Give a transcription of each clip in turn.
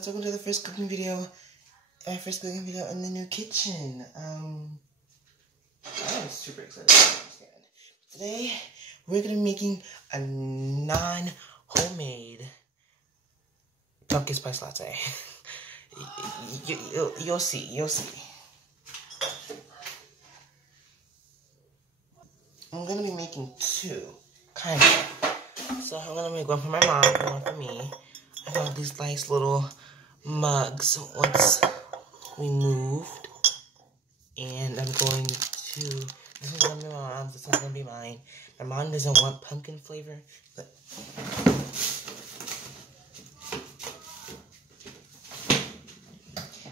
Welcome to the first cooking video. My first cooking video in the new kitchen. I'm super excited. Today, we're gonna be making a non-homemade pumpkin spice latte. You'll see. I'm gonna be making two, kind of. So I'm gonna make one for my mom and one for me. I got these nice little mugs once we moved, and I'm going to, this one's gonna be my mom's, this one's gonna be mine. My mom doesn't want pumpkin flavor, but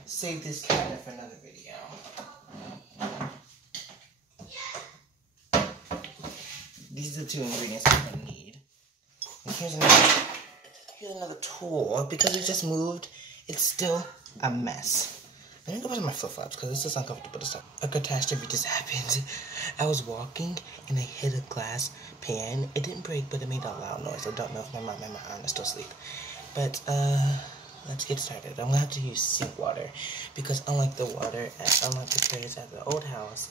save this cabinet for another video. These are the two ingredients I'm gonna need. And here's another tool. Because we just moved, it's still a mess. Let me go back to my flip-flops because this is uncomfortable to stop. A catastrophe just happened. I was walking and I hit a glass pan. It didn't break, but it made a loud noise. I don't know if my mom and my aunt are still asleep. But let's get started. I'm gonna have to use seawater because unlike the fridge at the old house,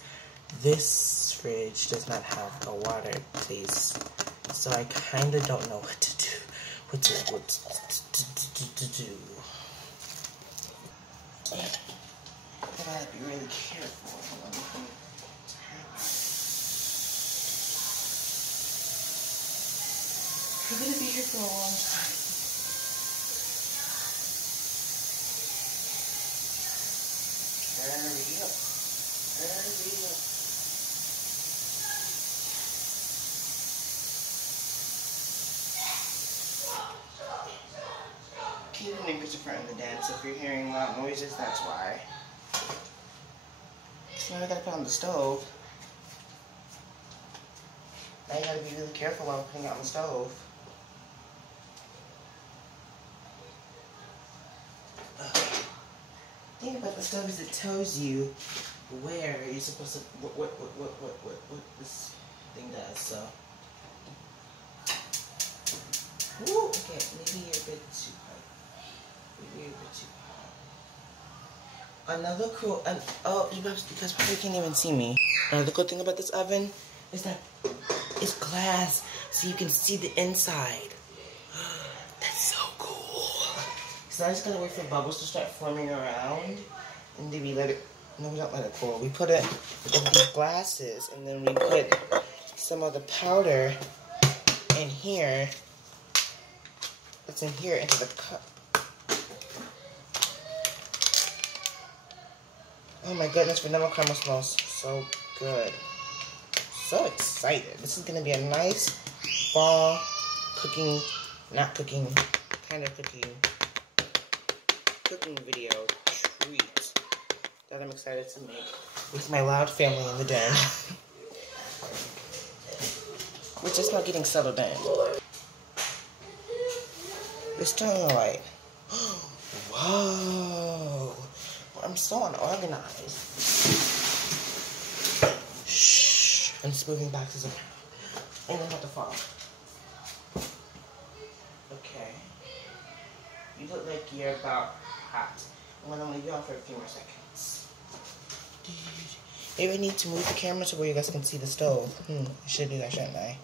this fridge does not have a water place. So I kind of don't know what to do. What to do. I gotta be really careful. We're gonna be here for a long time. Hurry up. Keep the neighbors in front of the dance. If you're hearing loud noises, that's why. So now I gotta put on the stove. Now you gotta be really careful while I'm putting it on the stove. The thing about the stove is it tells you where you're supposed to, what this thing does, so. Woo, okay, maybe you're a bit too high. Another cool, you guys probably can't even see me. Another cool thing about this oven is that it's glass, so you can see the inside. That's so cool. So I just gotta wait for bubbles to start forming around, and then we let it, no, we don't let it cool. We put it in these glasses, and then we put some of the powder in here. It's in here into the cup. Oh my goodness, vanilla caramel smells so good. So excited. This is gonna be a nice fall cooking, kind of cooking video treat that I'm excited to make with my loud family in the den. We're just not getting settled in. It's still alright. Whoa. I'm so unorganized. Shh. I'm just moving boxes around. And then about to fall. Okay. You look like you're about hot. I'm gonna leave you on for a few more seconds. Maybe I need to move the camera to where you guys can see the stove. I should do that, shouldn't I?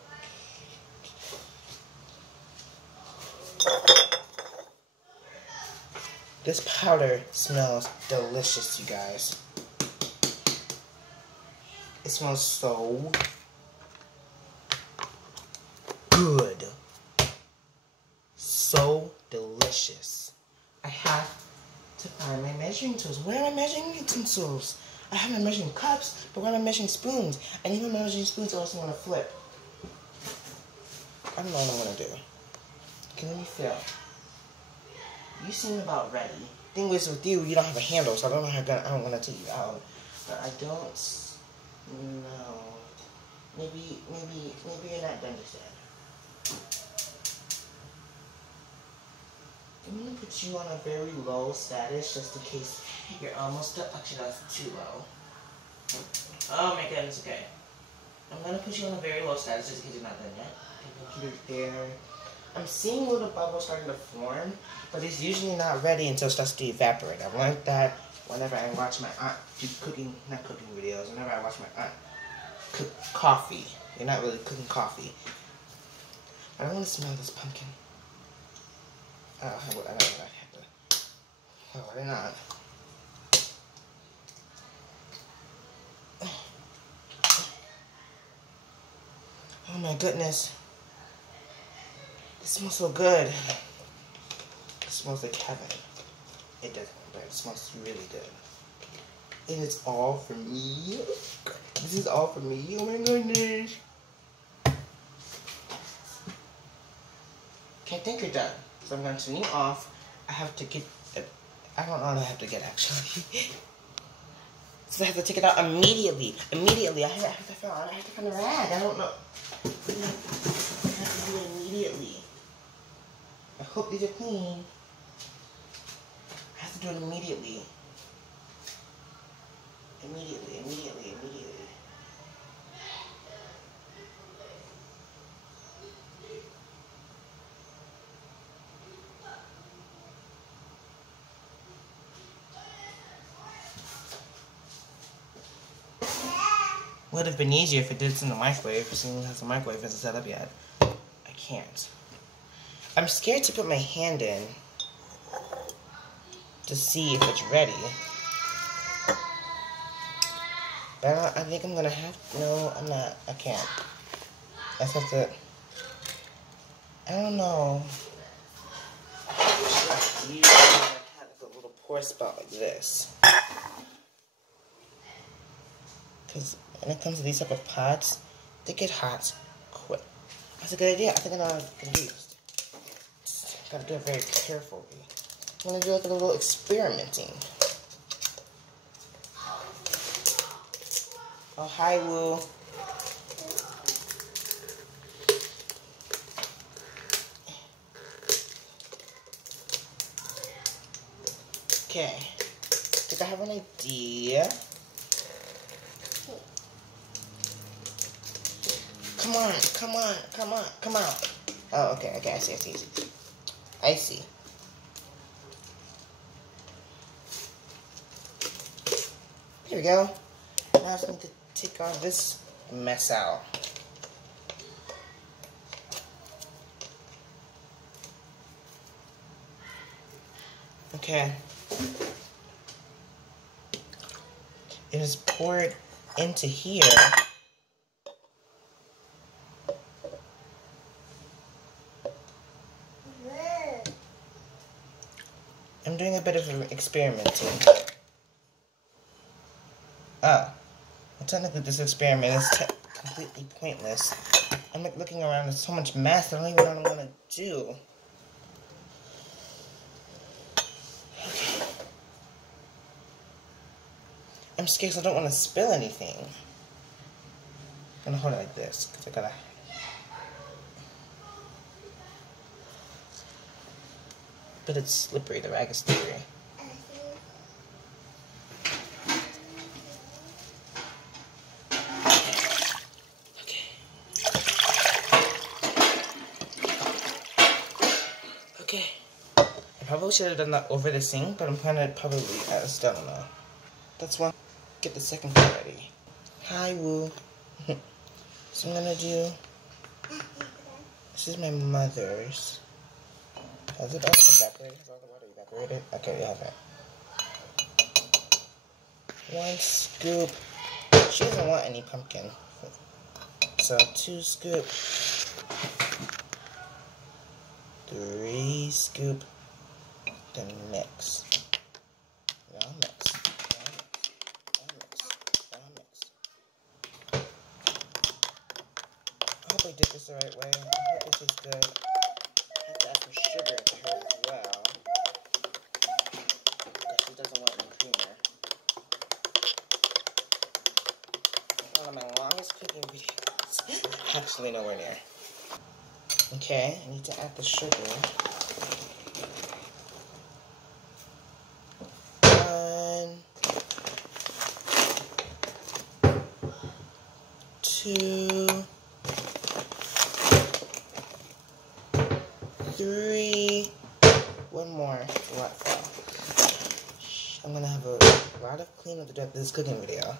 This powder smells delicious, you guys. It smells so good. So delicious. I have to find my measuring tools. Where are my measuring utensils? I have my measuring cups, but where are my measuring spoons? I need my measuring spoons or else I'm gonna flip. I don't know what I'm gonna do. Okay, let me feel. You seem about ready. Thing is, with you, you don't have a handle, so I don't know how I'm gonna take you out. But I don't know. Maybe you're not done just yet. I'm gonna put you on a very low status just in case you're almost done. Actually, that's too low. Oh my goodness, okay. I'm gonna put you on a very low status just in case you're not done yet. Keep it there. I'm seeing little bubbles starting to form, but it's usually not ready until it starts to evaporate. I've learned that whenever I watch my aunt do not cooking videos, whenever I watch my aunt cook coffee. You're not really cooking coffee. But I want to smell this pumpkin. Oh, I don't know what I have to. Oh, why not? Oh my goodness. It smells so good. It smells like heaven. It doesn't, but it smells really good. And it's all for me. This is all for me. Oh my goodness. Okay, I think you're done. So I'm going to turn you off. I have to get, I don't know what I have to get actually. So I have to take it out immediately. Immediately. I have to find a rag. I don't know. I have to do it immediately. I hope these are clean. I have to do it immediately. Immediately. Would have been easier if it did it in the microwave, seeing as the microwave isn't set up yet. I can't. I'm scared to put my hand in to see if it's ready. But I think I'm gonna have, no, I'm not, I can't. I have to, I don't know. Usually I have a little pour spout like this. Because when it comes to these type of pots, they get hot quick. That's a good idea. I think I'm gonna do this. Gotta do it very carefully. I'm gonna do like a little experimenting. Oh, hi, Woo. Okay. I think I have an idea. Come on. Oh, okay, I see. Here we go. Now I just need to take all this mess out. Okay. It is poured into here. I'm doing a bit of experimenting. Oh. Well, technically this experiment is completely pointless. I'm like looking around, there's so much mess, I don't even know what I'm gonna do. Okay. I'm scared because I don't want to spill anything. I'm gonna hold it like this, because I gotta... But it's slippery, the rag is slippery. Okay. I probably should have done that over the sink, but I'm gonna probably, I still don't know. That's one. Get the second part ready. Hi, Woo. So I'm gonna do, this is my mother's. Has it all evaporated? Has all the water evaporated? Okay, we have it. 1 scoop. She doesn't want any pumpkin. So 2 scoop. 3 scoop. Then mix. Now mix. I hope I did this the right way. I hope it tastes good. I have to add some sugar to her as well. Because she doesn't want any creamer. One of my longest cooking videos. Actually, nowhere near. Okay, I need to add the sugar. 1, 2, 3. One more. What? I'm gonna have a lot of cleanup to do after this cooking video.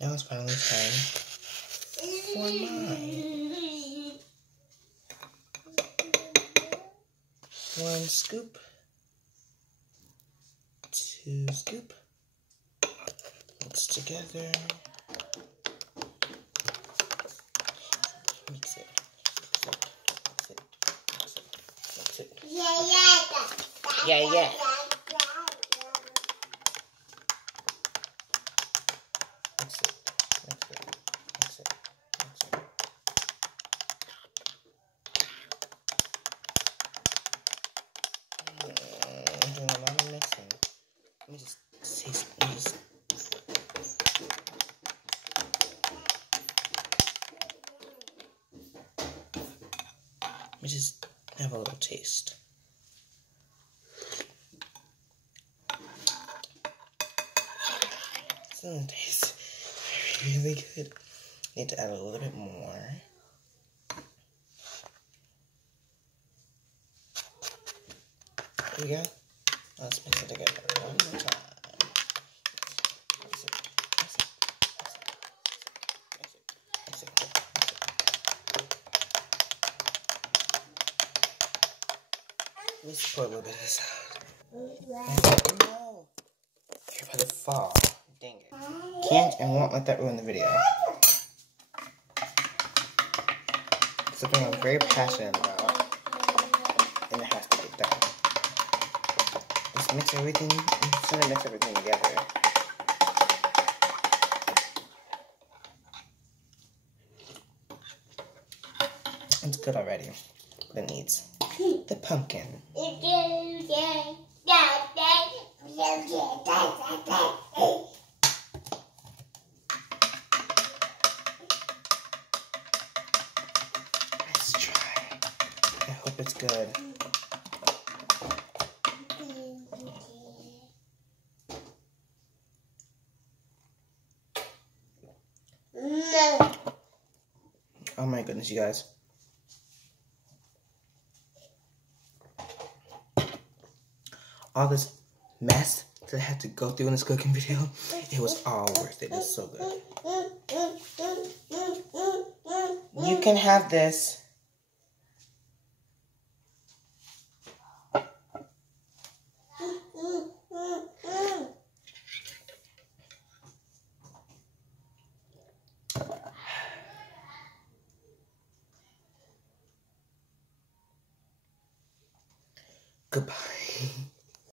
Now it's finally time for mine. 1 scoop. 2 scoop. Mix together. Mix it. Mix it. Yeah. Doing a lot of mixing. Let me just taste. Let me just have a little taste. It tastes really good. Need to add a little bit more. Here we go. Let's mix it together one more time. Mix it. Let's pour a little bit of this out. No! You're about to fall. Dang it. Can't and won't let that ruin the video. Something I'm very passionate about, and it has to get done. Just mix everything, I'm just gonna mix everything together. It's good already, but it needs the pumpkin. Let's try. I hope it's good. Oh my goodness, you guys. All this mess that I had to go through in this cooking video, it was all worth it. It's so good. You can have this. Goodbye.